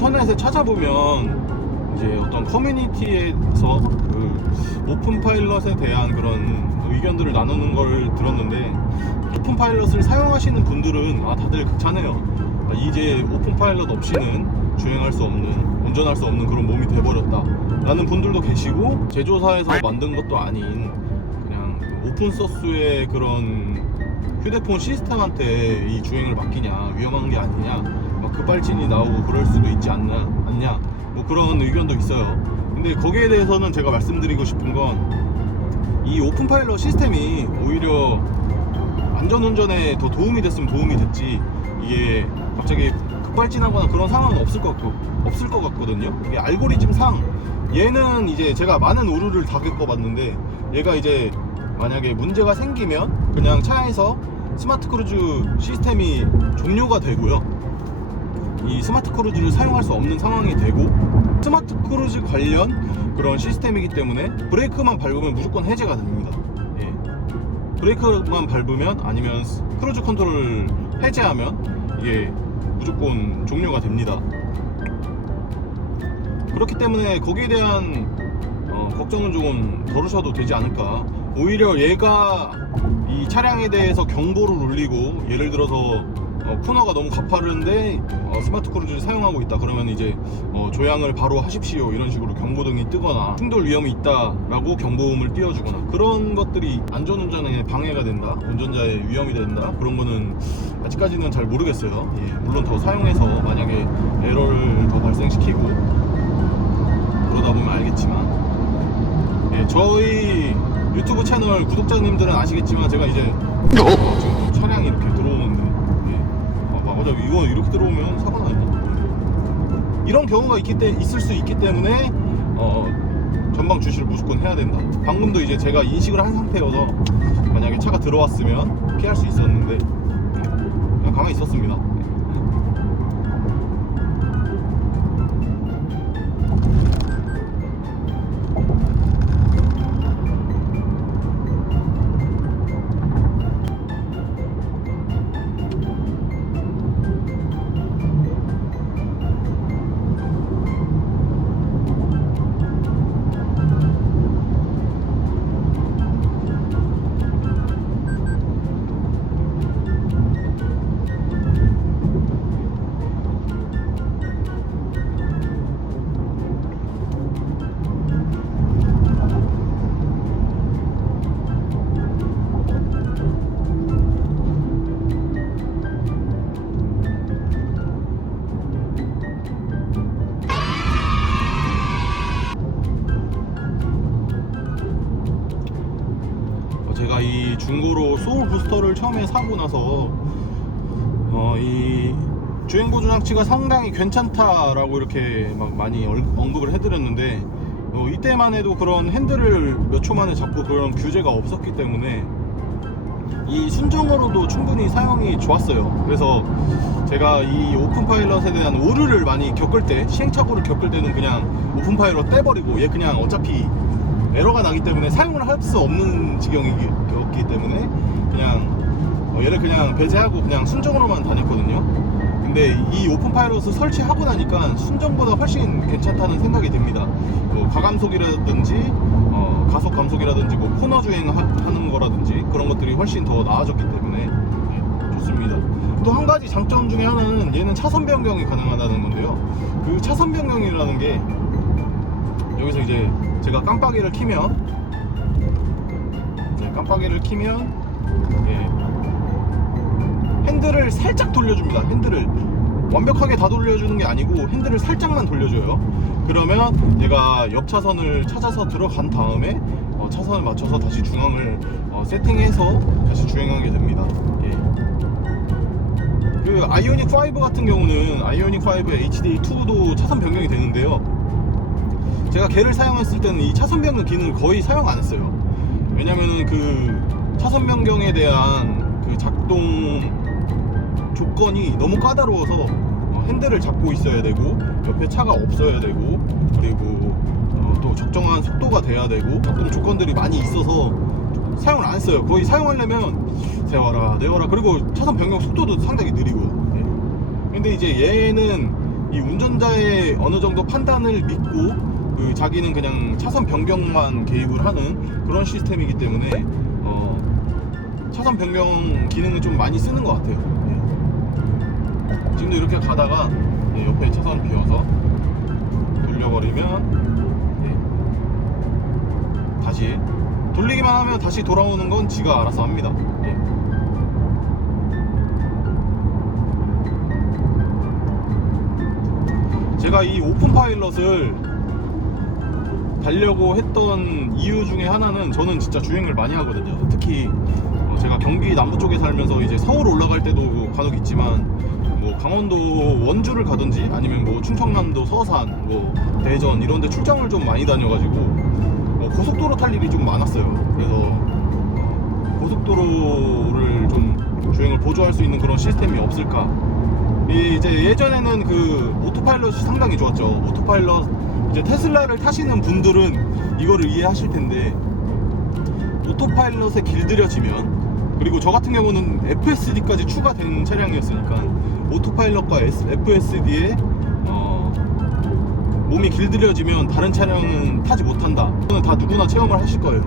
인터넷에 찾아보면 이제 어떤 커뮤니티에서 그 오픈 파일럿에 대한 그런 의견들을 나누는 걸 들었는데, 오픈 파일럿을 사용하시는 분들은 다들 극찬해요. 이제 오픈 파일럿 없이는 주행할 수 없는, 운전할 수 없는 그런 몸이 돼버렸다 라는 분들도 계시고, 제조사에서 만든 것도 아닌 그냥 오픈 소스의 그런 휴대폰 시스템한테 이 주행을 맡기냐, 위험한 게 아니냐, 막 급발진이 나오고 그럴 수도 있지 않냐, 뭐 그런 의견도 있어요. 근데 거기에 대해서는 제가 말씀드리고 싶은 건, 이 오픈 파일럿 시스템이 오히려 안전운전에 더 도움이 됐으면 도움이 됐지, 이게 갑자기 급발진하거나 그런 상황은 없을 것 같거든요. 이게 알고리즘 상 얘는 이제 제가 많은 오류를 다 겪어봤는데, 얘가 이제 만약에 문제가 생기면 그냥 차에서 스마트 크루즈 시스템이 종료가 되고요, 이 스마트 크루즈를 사용할 수 없는 상황이 되고, 스마트 크루즈 관련 그런 시스템이기 때문에 브레이크만 밟으면 무조건 해제가 됩니다. 예. 브레이크만 밟으면, 아니면 크루즈 컨트롤을 해제하면 이게 무조건 종료가 됩니다. 그렇기 때문에 거기에 대한 걱정은 조금 덜으셔도 되지 않을까. 오히려 얘가 이 차량에 대해서 경보를 울리고, 예를 들어서 코너가 너무 가파른데 스마트 크루즈를 사용하고 있다 그러면 이제 조향을 바로 하십시오 이런 식으로 경고등이 뜨거나, 충돌 위험이 있다 라고 경보음을 띄워주거나, 그런 것들이 안전운전에 방해가 된다, 운전자의 위험이 된다, 그런 거는 아직까지는 잘 모르겠어요. 예, 물론 더 사용해서 만약에 에러를 더 발생시키고 그러다 보면 알겠지만, 예, 저희 유튜브 채널 구독자님들은 아시겠지만, 제가 이제 지금 차량이 이렇게 들어오는데, 맞아, 이거 이렇게 들어오면 사고 나요. 이런 경우가 있을 수 있기 때문에 전방 주시를 무조건 해야 된다. 방금도 이제 제가 인식을 한 상태여서 만약에 차가 들어왔으면 피할 수 있었는데 그냥 가만히 있었습니다. 제가 이 중고로 소울 부스터를 처음에 사고 나서 이 주행보조 장치가 상당히 괜찮다라고 이렇게 막 많이 언급을 해드렸는데, 이때만 해도 그런 핸들을 몇 초 만에 잡고 그런 규제가 없었기 때문에 이 순정으로도 충분히 사용이 좋았어요. 그래서 제가 이 오픈 파일럿에 대한 오류를 많이 겪을 때, 시행착오를 겪을 때는 그냥 오픈 파일럿 떼버리고, 얘 그냥 어차피 에러가 나기 때문에 사용을 할 수 없는 지경이었기 때문에 그냥 얘를 그냥 배제하고 그냥 순정으로만 다녔거든요. 근데 이 오픈 파일럿을 설치하고 나니까 순정보다 훨씬 괜찮다는 생각이 듭니다. 뭐 가감속이라든지 가속 감속이라든지 뭐 코너 주행하는 거라든지 그런 것들이 훨씬 더 나아졌기 때문에 좋습니다. 또 한 가지 장점 중에 하나는 얘는 차선 변경이 가능하다는 건데요. 그 차선 변경이라는 게, 여기서 이제 제가 깜빡이를 키면, 예, 핸들을 살짝 돌려줍니다. 핸들을 완벽하게 다 돌려주는 게 아니고 핸들을 살짝만 돌려줘요. 그러면 얘가 옆 차선을 찾아서 들어간 다음에 차선을 맞춰서 다시 중앙을 세팅해서 다시 주행하게 됩니다. 예. 그 아이오닉 5 같은 경우는 아이오닉 5 HD2도 차선 변경이 되는데요, 제가 걔를 사용했을 때는 이 차선 변경 기능을 거의 사용 안 했어요. 왜냐면은 그 차선 변경에 대한 그 작동 조건이 너무 까다로워서 핸들을 잡고 있어야 되고, 옆에 차가 없어야 되고, 그리고 또 적정한 속도가 돼야 되고, 작동 조건들이 많이 있어서 사용을 안 했어요. 거의 사용하려면 세워라 내워라, 그리고 차선 변경 속도도 상당히 느리고요. 근데 이제 얘는 이 운전자의 어느 정도 판단을 믿고 자기는 그냥 차선 변경만 개입을 하는 그런 시스템이기 때문에 차선 변경 기능을 좀 많이 쓰는 것 같아요. 지금도 이렇게 가다가 옆에 차선 비어서 돌려버리면 다시 돌리기만 하면 다시 돌아오는 건 지가 알아서 합니다. 제가 이 오픈 파일럿을 달려고 했던 이유 중에 하나는, 저는 진짜 주행을 많이 하거든요. 특히 제가 경기 남부 쪽에 살면서 이제 서울 올라갈 때도 간혹 있지만, 뭐 강원도 원주를 가든지 아니면 뭐 충청남도 서산, 뭐 대전 이런 데 출장을 좀 많이 다녀가지고 고속도로 탈 일이 좀 많았어요. 그래서 고속도로를 좀 주행을 보조할 수 있는 그런 시스템이 없을까. 이제 예전에는 그 오토파일럿이 상당히 좋았죠. 오토파일럿, 이제 테슬라를 타시는 분들은 이거를 이해하실 텐데, 오토파일럿에 길들여지면, 그리고 저 같은 경우는 FSD까지 추가된 차량이었으니까 오토파일럿과 FSD에 몸이 길들여지면 다른 차량은 타지 못한다. 이거는 다 누구나 체험을 하실 거예요.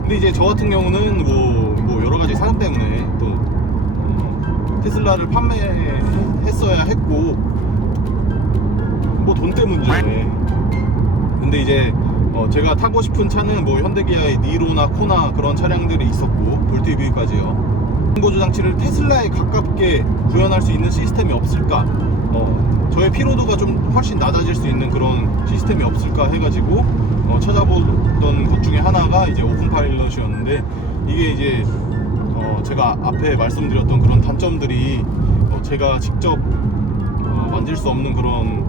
근데 이제 저 같은 경우는 뭐 여러 가지 사정 때문에 또 테슬라를 판매했어야 했고, 뭐 돈 때문이죠. 근데 이제 제가 타고 싶은 차는 뭐 현대기아의 니로나 코나 그런 차량들이 있었고, 볼트이브까지요. 보조 장치를 테슬라에 가깝게 구현할 수 있는 시스템이 없을까, 저의 피로도가 좀 훨씬 낮아질 수 있는 그런 시스템이 없을까 해가지고 찾아보던 것 중에 하나가 이제 오픈 파일럿이었는데, 이게 이제 제가 앞에 말씀드렸던 그런 단점들이 제가 직접 만질 수 없는 그런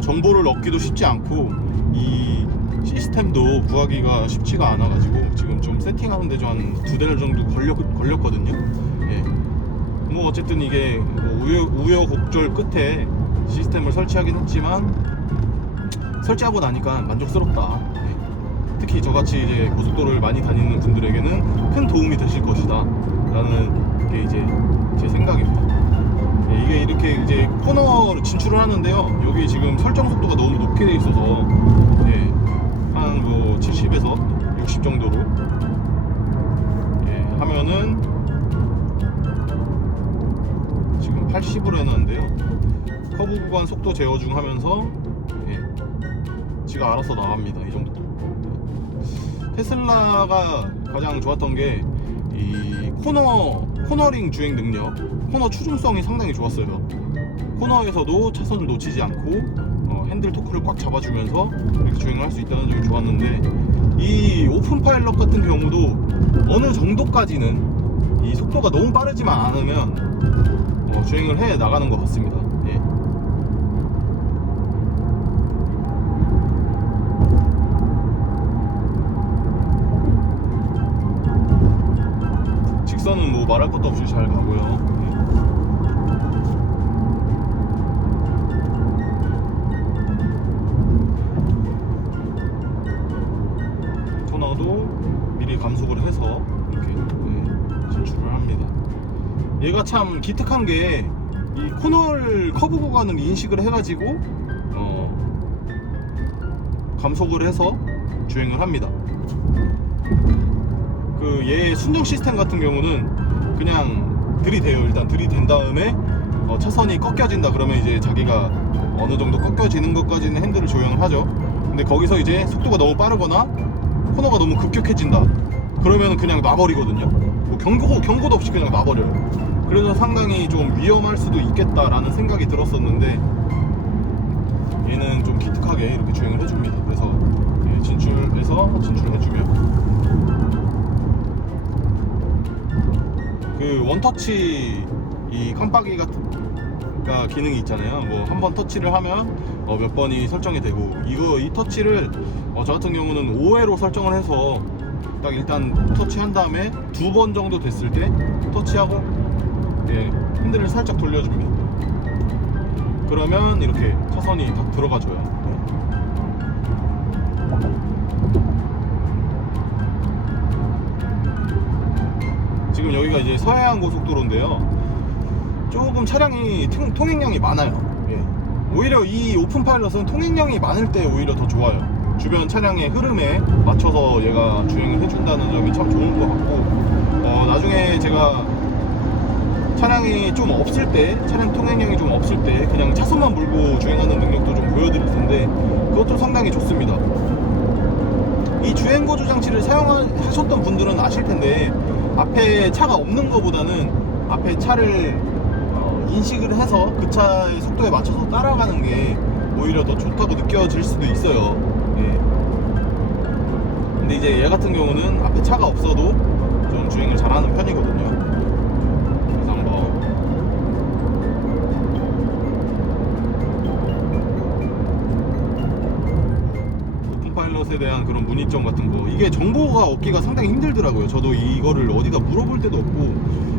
정보를 얻기도 쉽지 않고, 이 시스템도 구하기가 쉽지가 않아가지고 지금 좀 세팅하는데 좀 한 2달 정도 걸렸거든요. 뭐 어쨌든 이게 뭐 우여곡절 끝에 시스템을 설치하긴 했지만, 설치하고 나니까 만족스럽다. 특히 저같이 이제 고속도로를 많이 다니는 분들에게는 큰 도움이 되실 것이다 라는 게 이제 제 생각입니다. 이게 이렇게 이제 코너로 진출을 하는데요, 여기 지금 설정 속도가 너무 높게 돼 있어서 한 뭐 70에서 60 정도로 하면은, 지금 80으로 해놨는데요, 커브 구간 속도 제어중 하면서 지가 알아서 나갑니다. 이 정도. 테슬라가 가장 좋았던 게 이 코너링 주행 능력, 코너 추중성이 상당히 좋았어요. 코너에서도 차선을 놓치지 않고 핸들 토크를 꽉 잡아주면서 이렇게 주행을 할 수 있다는 점이 좋았는데, 이 오픈 파일럿 같은 경우도 어느 정도까지는 이 속도가 너무 빠르지만 않으면 주행을 해 나가는 것 같습니다. 직선은 뭐 말할 것도 없이 잘 가고요. 토너도 미리 감속을 해서 이렇게 진출을 합니다. 얘가 참 기특한 게, 이 코너를 커브 구간을 인식을 해가지고 감속을 해서 주행을 합니다. 얘 순정 시스템 같은 경우는 그냥 들이대요. 일단 들이댄 다음에 차선이 꺾여진다 그러면 이제 자기가 어느 정도 꺾여지는 것까지는 핸들을 조정을 하죠. 근데 거기서 이제 속도가 너무 빠르거나 코너가 너무 급격해진다 그러면 그냥 놔버리거든요. 뭐 경고도 없이 그냥 놔버려요. 그래서 상당히 좀 위험할 수도 있겠다라는 생각이 들었었는데, 얘는 좀 기특하게 이렇게 주행을 해줍니다. 그래서 진출해주면 그 원터치 이 깜빡이 같은 기능이 있잖아요. 뭐 한 번 터치를 하면 몇 번이 설정이 되고, 이 터치를 저 같은 경우는 5회로 설정을 해서 딱 일단 터치한 다음에 2번 정도 됐을 때 터치하고 핸들을 살짝 돌려줍니다. 그러면 이렇게 차선이 딱 들어가줘요. 지금 여기가 이제 서해안 고속도로인데요, 조금 차량이 통행량이 많아요. 예. 오히려 이 오픈 파일럿은 통행량이 많을 때 오히려 더 좋아요. 주변 차량의 흐름에 맞춰서 얘가 주행을 해준다는 점이 참 좋은 것 같고, 나중에 제가 차량이 좀 없을 때, 차량 통행량이 좀 없을 때 그냥 차선만 물고 주행하는 능력도 좀 보여드릴 텐데, 그것도 상당히 좋습니다. 이 주행보조 장치를 사용하셨던 분들은 아실 텐데, 앞에 차가 없는 것보다는 앞에 차를 인식을 해서 그 차의 속도에 맞춰서 따라가는 게 오히려 더 좋다고 느껴질 수도 있어요. 예. 근데 이제 얘 같은 경우는 앞에 차가 없어도 좀 주행을 잘하는 편이거든요. 그래서 한번 오픈 파일럿에 대한 그런 문의점 같은 거, 이게 정보가 얻기가 상당히 힘들더라고요. 저도 이거를 어디다 물어볼 데도 없고,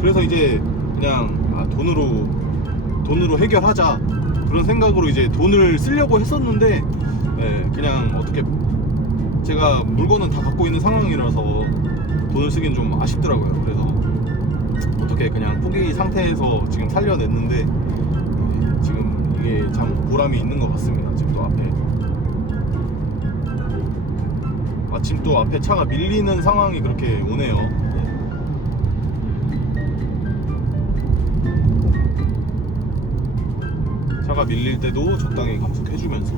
그래서 이제 그냥 돈으로 해결하자, 그런 생각으로 이제 돈을 쓰려고 했었는데, 예, 그냥 어떻게 제가 물건은 다 갖고 있는 상황이라서 돈을 쓰긴 좀 아쉽더라고요. 그래서 어떻게 그냥 포기 상태에서 지금 살려냈는데, 예, 지금 이게 참 보람이 있는 것 같습니다. 지금 또 앞에 마침 또 앞에 차가 밀리는 상황이 그렇게 오네요. 차가 밀릴 때도 적당히 감속해주면서